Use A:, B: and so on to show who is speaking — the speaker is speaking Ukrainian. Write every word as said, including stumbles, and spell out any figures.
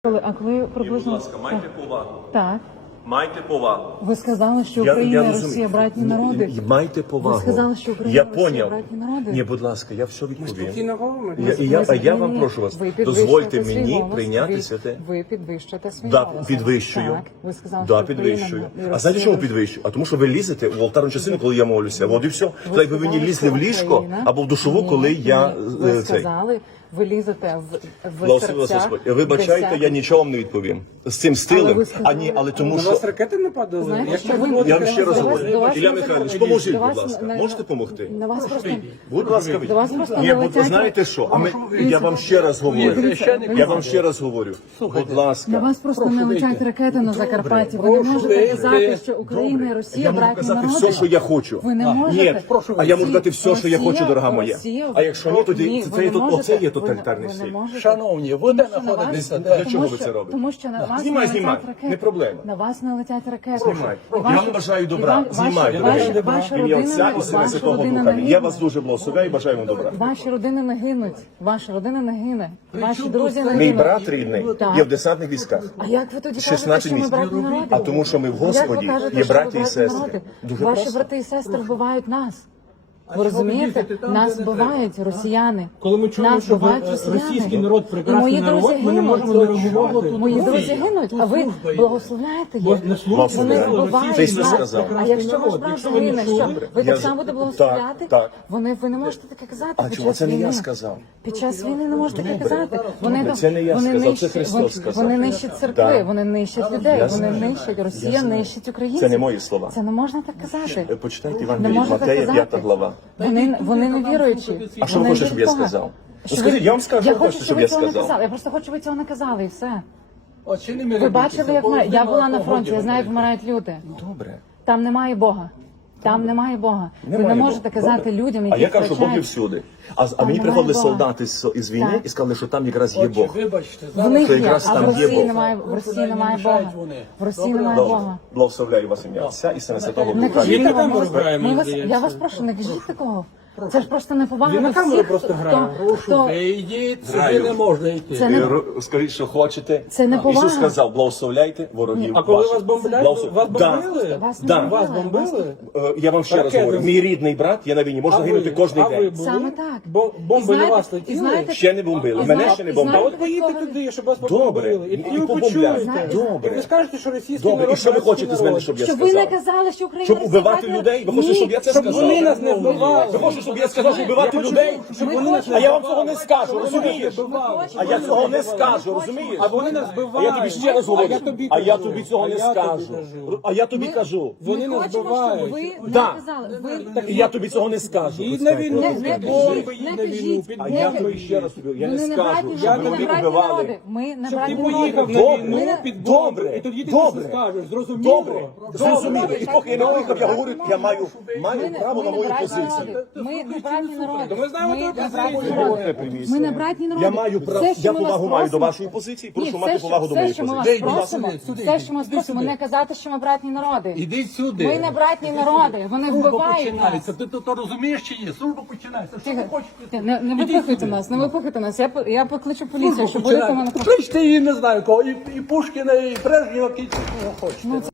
A: А коли
B: І, будь
A: приблизно...
B: ласка, майте повагу.
A: Так.
B: Майте повагу.
A: Ви сказали, що Україна і Росія братні народи.
B: Майте повагу.
A: Ви сказали, що Україна
B: я
A: і Росія
B: поняв.
A: братні народи.
B: Ні, будь ласка, я все відповім.
A: Ви-
B: Я, і я,
A: ви-
B: а я
A: ні,
B: вам
A: ні,
B: прошу вас,
A: ви підвищуєте
B: дозвольте
A: свій
B: мені
A: голос,
B: прийняти
A: ви-
B: святе.
A: Ви підвищуєте свій
B: Да,
A: голос.
B: підвищую.
A: Так, ви сказали,
B: Да,
A: що Україна
B: підвищую.
A: і
B: А знаєте,
A: Росія-
B: чому підвищую? А тому що ви лізете у алтарну частину, коли я молюся. От і все. Так якби ви не
A: сказали,
B: лізли в
A: що
B: ліжко
A: Україна-
B: або в душову,
A: Ні,
B: коли я
A: ні.
B: е,
A: Ви
B: цей.
A: сказали, ви лізете в, в
B: Благослови вас
A: серця.
B: Господь. Вибачайте,
A: без
B: я нічого вам не відповім. З цим стилем.
A: ви сказали-
B: А ні, але тому
C: На
B: що...
C: вас ракети не падали?
A: Знаєте,
C: Як
A: що
C: ви
A: ви-
C: будете
B: Я вам ще раз
A: До вас-
B: говорю.
A: до вас
B: Ілля
A: не
B: Михайлович,
A: заходить.
B: поможіть,
A: До
B: будь
A: вас
B: ласка.
A: не-
B: Можете допомогти?
A: На вас просто...
B: Будь ласка, ви.
A: До вас просто
B: Ні,
A: не
B: бо ви
A: летять-
B: знаєте що? А ми, я вам ще раз говорю.
A: Дивіться,
B: Я вам ще раз говорю. Будь
A: На
B: ласка.
A: вас просто не летять ракети на Закарпатті. Ви не
C: Прошу
A: можете
C: вийти.
A: казати, що Україна і
B: Я
A: Росія
B: можу
A: братні
B: казати
A: народи.
B: все, що я хочу.
A: Ви не можете.
B: Ні, а я можу
A: Росія-
B: казати все, що я хочу,
A: Росія-
B: дорога моя.
A: Росія-
B: А якщо ні, тоді
A: Ні,
B: це,
A: ви
B: це,
A: не
B: тут-
A: можете.
B: оце є
A: Ви не-
B: тоталітарний
A: ви не
B: стиль.
A: можете.
C: Шановні, ви де
A: Тому що на
C: знаходитеся?
A: вас-
C: Де?
B: Для чого
A: тому
B: ви
A: що-
B: це робите?
A: Тому що на вас
B: Знімай,
A: не
B: знімай.
A: летять ракети.
B: Не проблема.
A: На вас не летять ракети.
B: Знімай.
A: І
B: Я
A: ваші-
B: вам бажаю
A: і
B: добра.
A: ва-
B: Знімай,
A: ваші-
B: дорогий.
A: ваші- Ваша
B: Ім'я
A: родина
B: Отця
A: не-
B: і Сина
A: ваша
B: Святого
A: родина
B: Духа.
A: не
B: Я
A: гине.
B: вас дуже благословляю і бажаю вам добра.
A: Ваші родини не гинуть. Ваша родина не гине. Ваші друзі не
B: Мій
A: гинуть.
B: брат рідний
A: Так.
B: є в десантних військах.
A: А як ви тоді кажете,
B: шістнадцять
A: що ми
B: місяців.
A: братні народи?
B: А тому, що ми в
A: Як ви
B: Господі
A: кажете,
B: є
A: що ви
B: браті і
A: братні
B: сестри.
A: народи?
B: Дуже
A: Ваші
B: просто.
A: брати і сестри вбивають нас. Ви розумієте? Нас вбивають росіяни.
D: Коли ми чуємо,
A: Нас
D: що
A: вбивають
D: російський
A: росіяни.
D: народ
A: І
D: прекрасний
A: мої
D: народ,
A: друзі
D: ми не
A: гинуть.
D: можемо не реагувати.
A: Мої
D: Тут
A: друзі
D: служба.
A: гинуть, а ви благословляєте
D: Бо
A: їх.
D: не служба,
A: Вони
B: Благословляю.
A: вбивають
B: Ти Ісус
A: нас.
B: сказав.
A: А якщо ваш брат
D: Якщо ви не
A: загине, що?
D: чули,
A: Ви
B: я
A: так
B: з-
A: само будете благословляти?
B: Так, так.
A: Вони, ви не можете таке казати
B: А
A: під
B: чому
A: час
B: це не я
A: війни.
B: сказав?
A: Під час війни не можете таке казати. Вони,
B: Добре, це не я
A: вони
B: сказав, це
A: нищать-
B: Христос
A: вони-
B: сказав.
A: Вони нищать церкви,
B: Так.
A: вони нищать людей,
B: Я
A: вони
B: знаю.
A: нищать. Росія
B: Я знаю.
A: нищить українців.
B: Це не мої слова.
A: Це не можна так казати.
B: Почитайте
A: Не
B: Євангеліє
A: можна так
B: Матея,
A: казати.
B: п'ята глава.
A: Вони, вони не віруючі.
B: А що ви
A: Вони
B: хочете, щоб я
A: від Бога.
B: сказав?
A: Що
B: Скажіть,
A: ви-
B: я вам скажу,
A: я
B: що
A: хочу,
B: хочете,
A: щоб
B: щоб
A: ви
B: я
A: цього не
B: сказав.
A: казали. Я просто хочу, щоб ви цього не казали, і все.
C: От чи не
A: Ви
C: миритися?
A: бачили, як вмирають? Я була на фронті, я знаю, як
C: Говоримо.
A: вмирають люди.
B: Добре.
A: Там немає Бога. Там немає Бога. Ви не
B: Немає
A: можете
B: Бога.
A: казати
B: Добре.
A: людям,
B: А
A: які
B: я кажу, що Бог є
A: втрачають.
B: всюди. А, з- а
A: Там
B: мені
A: немає
B: приходили
A: Бога.
B: солдати з, із війни
A: Так.
B: і сказали, що там якраз є
C: Отче,
B: Бог.
C: вибачте,
A: В
C: зараз
A: них
B: То
A: є,
B: якраз
A: а в
B: там є
A: Росії
B: Бог.
A: немає, в Росії
C: Туди не
A: немає
C: мішають
A: Бога.
C: вони.
A: В Росії
C: Добре.
A: немає
B: Добре.
A: Бога.
B: Благословляю вас ім'я Отця і Сина Святого
A: Не
B: Духа.
A: кажіть
C: Він на
A: такого.
C: камеру
A: Ми
C: грає, мені
A: вас-
C: здається.
A: Я вас прошу, не кажіть такого. Це ж просто неповага
C: Він
A: до
C: на камеру
A: всіх,
C: просто
A: хто-
C: грає. Прошу,
A: хто-
C: вийдіть, сюди
B: Граю.
C: не можна йти.
A: Це
B: І
A: не-
B: ро- Скажіть, що хочете.
A: Це не повага.
B: Ісус сказав, благословляйте ворогів
C: А коли
B: ваших.
C: вас бомбили,
B: Благослов-
C: вас
B: Да.
C: бомбили?
A: Вас не
B: Да.
A: бомбили.
C: Вас бомбили?
B: Е, Я вам ще раз
C: Ракети.
B: говорю, мій рідний брат, я на війні, можна гинути кожен
C: а ви
B: день.
C: були?
A: Саме так.
C: Бо-
A: І
C: Бомби
A: знаєте-
C: на вас
A: і
C: летіли?
A: знаєте-
B: Ще не бомбили,
A: І
B: мене
A: знаєте-
B: ще не
A: і
C: А
B: бомбили.
C: от поїдьте туди, щоб вас
B: Добре.
C: побомбили. І,
B: І
C: і ви
B: побомбляють.
C: почуєте.
B: Добре.
C: І ви скажете, що російський
B: Добре,
C: народ
B: і що ви
C: братський
B: хочете з мене,
C: народ.
B: щоб я
A: Щоб ви не
B: сказав?
A: казали, що Україна
B: Щоб
A: Росія
B: убивати
A: братні
B: людей? Ви
A: народи.
B: хочете, щоб
A: Ні.
B: я це
C: Щоб
B: сказав?
C: вони нас не вбивали.
B: Ви хочете, щоб я сказав, щоб вбивати людей?
C: Щоб
A: Ми
C: вони нас
A: хочемо-
B: А я вам цього не скажу, розумієш?
C: вбивали.
B: А я цього не скажу, розумієш?
C: А вони нас
B: А
C: вбивають.
B: я тобі ще раз говорю,
C: А я тобі
B: а я
C: кажу.
B: тобі цього
C: А
B: не
C: я тобі
B: скажу.
C: кажу.
B: А я тобі кажу.
C: Вони
A: Ми
C: нас
A: хочемо,
C: вбивають.
A: щоб ви не
B: Да.
A: казали. Ви
B: І я тобі цього не скажу.
C: Їдь на війну,
A: Не-
C: під
A: не
C: бомби,
A: кажіть,
C: їдь
A: не
C: на війну,
A: кажіть.
C: під
B: А
A: Не
B: я
A: кажіть.
B: тобі ще раз тобі, я
A: Вони
B: не
A: не
B: скажу,
A: братні
B: щоб
A: народи,
B: люди
A: не братні
B: убивали.
A: народи. Ми не
C: Щоб ти
A: братні
C: поїхав
A: народи.
C: на
B: Добре.
C: війну під бомби,
B: Добре.
C: і тоді ти
B: Добре.
C: це скажеш. Зрозуміло?
B: Добре, зрозуміло. І поки я не виїхав, я говорю, я маю,
A: Ми
B: маю
A: не-
B: право
A: ми
B: на
A: не
B: мою
A: братні
B: позицію.
A: народи. Ми не братні народи.
C: Ми знаємо,
A: Ми
C: що
A: не
C: ти
A: братні
C: позицію.
A: народи. Ми не братні народи.
B: Я маю право,
A: Все, що
B: я
A: ми вас
B: повагу маю до
A: просимо-
B: вашої позиції,
A: Ні,
B: прошу
A: все,
B: мати
A: що-
B: повагу до
A: все,
B: моєї
A: що ми вас
B: позиції.
A: просимо, все, що ми вас просимо, не казати, що ми братні народи.
D: Ідіть сюди.
A: Ми не братні народи, вони
D: Служба
A: вбивають нас.
D: починається. Ти то, то розумієш чи ні? Служба починається. Що ви
A: Тихо.
D: хочете?
A: Не, не випихуйте нас, не випихуйте нас. Я, по- я покличу поліцію, щоб будете мене...
D: Кличте її, не знаю кого. І, і Пушкіна, і Брежнєва, і кого хочете.